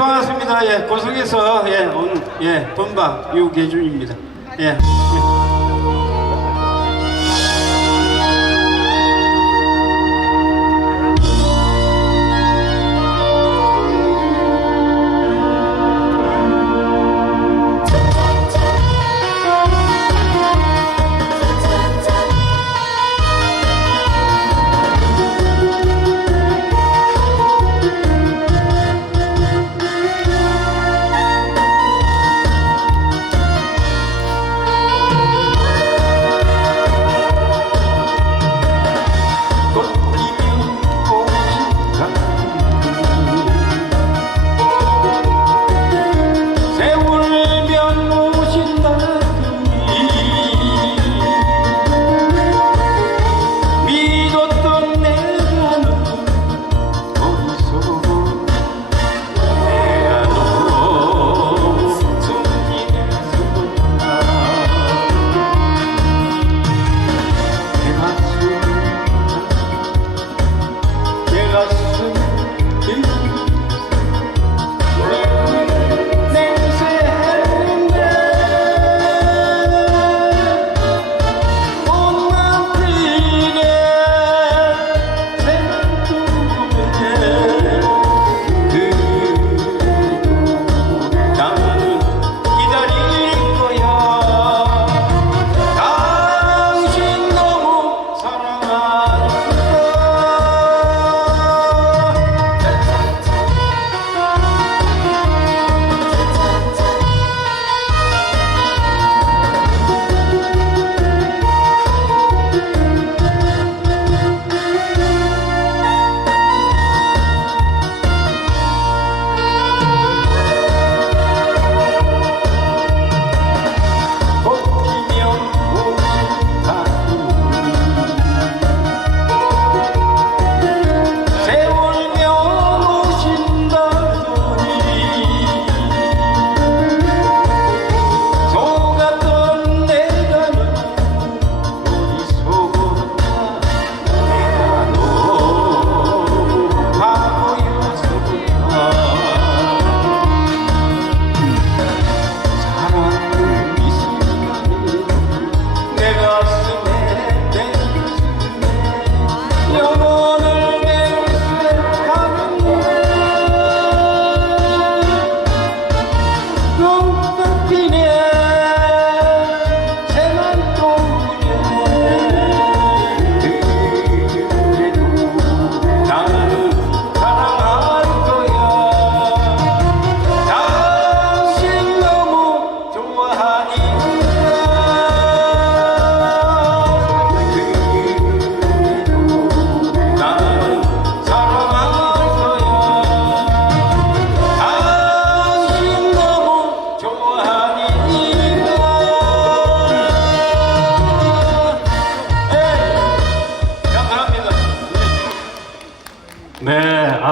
반갑습니다. 예, 고성에서 예, 온 예, 본방 유계준입니다. 예. 예.